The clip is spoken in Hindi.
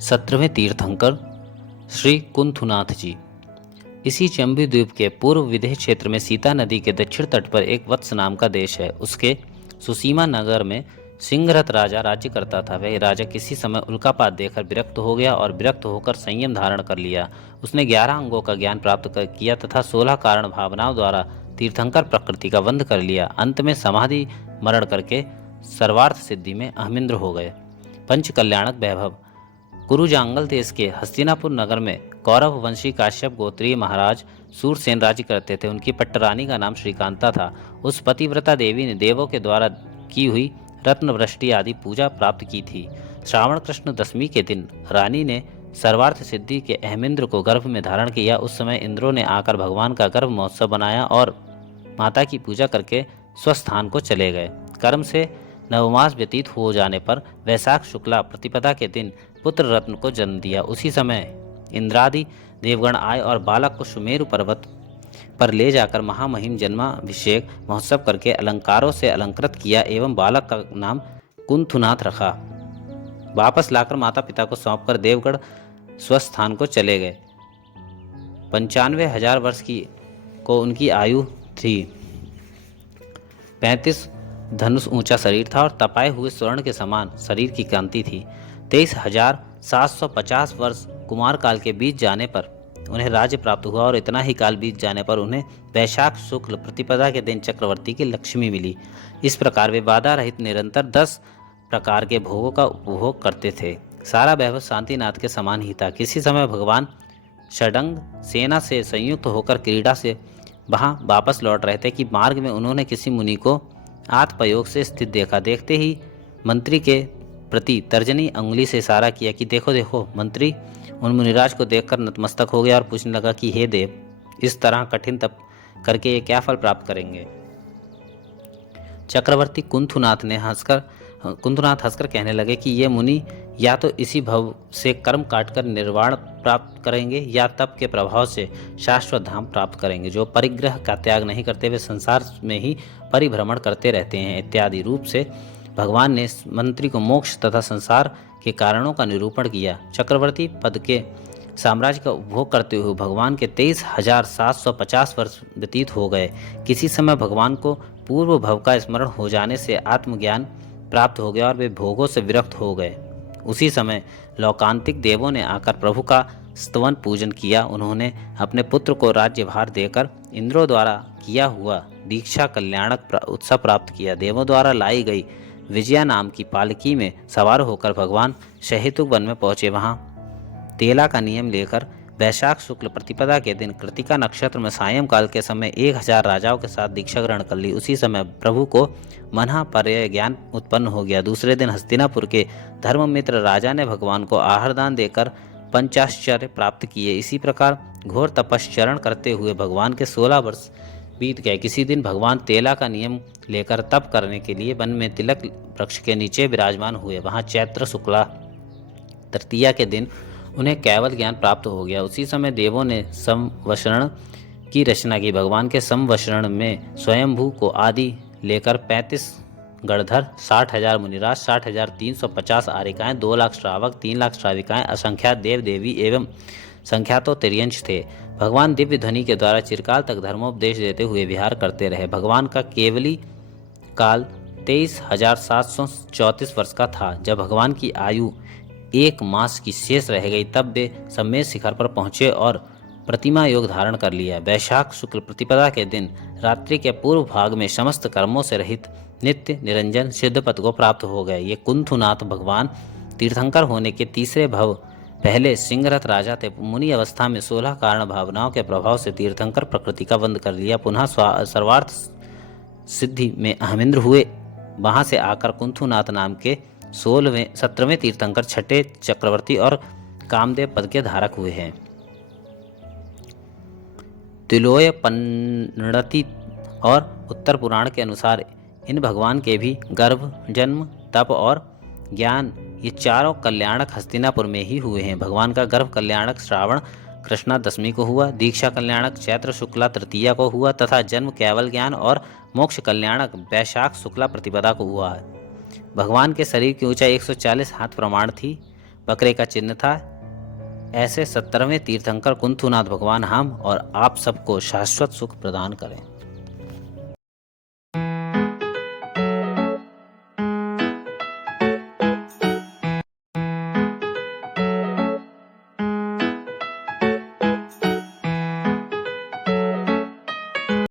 17वें तीर्थंकर श्री कुंथुनाथ जी। इसी जम्बू द्वीप के पूर्व विदेह क्षेत्र में सीता नदी के दक्षिण तट पर एक वत्स नाम का देश है। उसके सुसीमा नगर में सिंहरथ राजा राज्य करता था। वह राजा किसी समय उल्कापात देखकर विरक्त हो गया और विरक्त होकर संयम धारण कर लिया। उसने 11 अंगों का ज्ञान प्राप्त किया तथा 16 कारण भावनाओं द्वारा तीर्थंकर प्रकृति का वंध कर लिया। अंत में समाधि मरण करके सर्वार्थ सिद्धि में अहमिंद्र हो गए। पंच कल्याणक वैभव। कुरुजांगल देश के हस्तिनापुर नगर में कौरव वंशी काश्यप गोत्रीय महाराज सूरसेन राज्य करते थे। उनकी पट्टरानी का नाम श्रीकांता था। उस पतिव्रता देवी ने देवों के द्वारा की हुई रत्न वृष्टि आदि पूजा प्राप्त की थी। श्रावण कृष्ण दशमी के दिन रानी ने सर्वार्थ सिद्धि के अहमिंद्र को गर्भ में धारण किया। उस समय इंद्रों ने आकर भगवान का गर्भ महोत्सव बनाया और माता की पूजा करके स्वस्थान को चले गए। कर्म से नवमास व्यतीत हो जाने पर वैशाख शुक्ला प्रतिपदा के दिन पुत्र रत्न को जन्म दिया। उसी समय इंद्रादि देवगण आए और बालक को सुमेरु पर्वत पर ले जाकर महामहिम जन्माभिषेक महोत्सव करके अलंकारों से अलंकृत किया एवं बालक का नाम कुंथुनाथ रखा। वापस लाकर माता पिता को सौंपकर देवगण स्वस्थान को चले गए। 95,000 वर्ष की को उनकी आयु थी। 35 धनुष ऊंचा शरीर था और तपाए हुए स्वर्ण के समान शरीर की कांति थी। 23,750 वर्ष कुमार काल के बीत जाने पर उन्हें राज्य प्राप्त हुआ और इतना ही काल बीत जाने पर उन्हें वैशाख शुक्ल प्रतिपदा के दिन चक्रवर्ती की लक्ष्मी मिली। इस प्रकार वे बाधा रहित निरंतर 10 प्रकार के भोगों का उपभोग करते थे। सारा वैभव शांतिनाथ के समान ही था। किसी समय भगवान षडंग सेना से संयुक्त होकर क्रीड़ा से वहां वापस लौट रहे थे कि मार्ग में उन्होंने किसी मुनि को आत्मयोग से स्थित देखा। देखते ही मंत्री के प्रति तर्जनी अंगुली से इशारा किया कि देखो देखो। मंत्री उन मुनिराज को देखकर नतमस्तक हो गया और पूछने लगा कि हे देव, इस तरह कठिन तप करके ये क्या फल प्राप्त करेंगे। चक्रवर्ती कुंथुनाथ हंसकर कहने लगे कि ये मुनि या तो इसी भव से कर्म काटकर निर्वाण प्राप्त करेंगे या तप के प्रभाव से शाश्वत धाम प्राप्त करेंगे। जो परिग्रह का त्याग नहीं करते वे संसार में ही परिभ्रमण करते रहते हैं। इत्यादि रूप से भगवान ने मंत्री को मोक्ष तथा संसार के कारणों का निरूपण किया। चक्रवर्ती पद के साम्राज्य का उपभोग करते हुए भगवान के 23,750 वर्ष व्यतीत हो गए। किसी समय भगवान को पूर्व भव का स्मरण हो जाने से आत्मज्ञान प्राप्त हो गया और वे भोगों से विरक्त हो गए। उसी समय लौकांतिक देवों ने आकर प्रभु का स्तवन पूजन किया। उन्होंने अपने पुत्र को राज्यभार देकर इंद्रों द्वारा किया हुआ दीक्षा कल्याणक उत्सव प्राप्त किया। देवों द्वारा लाई गई विजया नाम की पालकी में सवार होकर भगवान शहेतुक वन में पहुंचे। वहां तेला का नियम लेकर वैशाख शुक्ल प्रतिपदा के दिन कृतिका नक्षत्र में सायंकाल के समय 1,000 राजाओं के साथ दीक्षा ग्रहण कर ली। उसी समय प्रभु को मनः पर्य ज्ञान उत्पन्न हो गया। दूसरे दिन हस्तिनापुर के धर्ममित्र राजा ने भगवान को आहारदान देकर पंचाश्चर्य प्राप्त किए। इसी प्रकार घोर तपश्चरण करते हुए भगवान के 16 वर्ष बीत गए। किसी दिन भगवान तेला का नियम लेकर तप करने के लिए वन में तिलक वृक्ष के नीचे विराजमान हुए। वहां चैत्र शुक्ला तृतीया के दिन उन्हें केवल ज्ञान प्राप्त हो गया। उसी समय देवों ने संवशरण की रचना की। भगवान के संवशरण में स्वयंभू को आदि लेकर 35 गणधर, 60,000 मुनिराज, 60,350 आरिकाएं, 2 लाख श्रावक, 3 लाख श्राविकाएं, असंख्यात देव देवी एवं संख्यातों तिर्यंश थे। भगवान दिव्य ध्वनि के द्वारा चिरकाल तक धर्मोपदेश देते हुए विहार करते रहे। भगवान का केवली काल 23,734 वर्ष का था। जब भगवान की आयु 1 मास की शेष रह गई तब वे सम्मेद शिखर पर पहुंचे और प्रतिमा योग धारण कर लिया। वैशाख शुक्ल प्रतिपदा के दिन रात्रि के पूर्व भाग में समस्त कर्मों से रहित नित्य निरंजन सिद्ध पद को प्राप्त हो गए। ये कुंथुनाथ भगवान तीर्थंकर होने के तीसरे भव पहले सिंहरथ राजा थे। मुनि अवस्था में 16 कारण भावनाओं के प्रभाव से तीर्थंकर प्रकृति का वंध कर लिया। पुनः सर्वार्थ सिद्धि में अहमिंद्र हुए। वहां से आकर कुंथुनाथ नाम के 17वें तीर्थंकर छठे चक्रवर्ती और कामदेव पद के धारक हुए हैं। तिलोय पन्नति और उत्तर पुराण के अनुसार इन भगवान के भी गर्भ, जन्म, तप और ज्ञान ये चारों कल्याणक हस्तिनापुर में ही हुए हैं। भगवान का गर्भ कल्याणक श्रावण कृष्णा दशमी को हुआ, दीक्षा कल्याणक चैत्र शुक्ला तृतीया को हुआ तथा जन्म केवल ज्ञान और मोक्ष कल्याणक वैशाख शुक्ला प्रतिपदा को हुआ है। भगवान के शरीर की ऊंचाई 140 हाथ प्रमाण थी। बकरे का चिन्ह था। ऐसे 17वें तीर्थंकर कुंथुनाथ भगवान हम और आप सबको शाश्वत सुख प्रदान करें।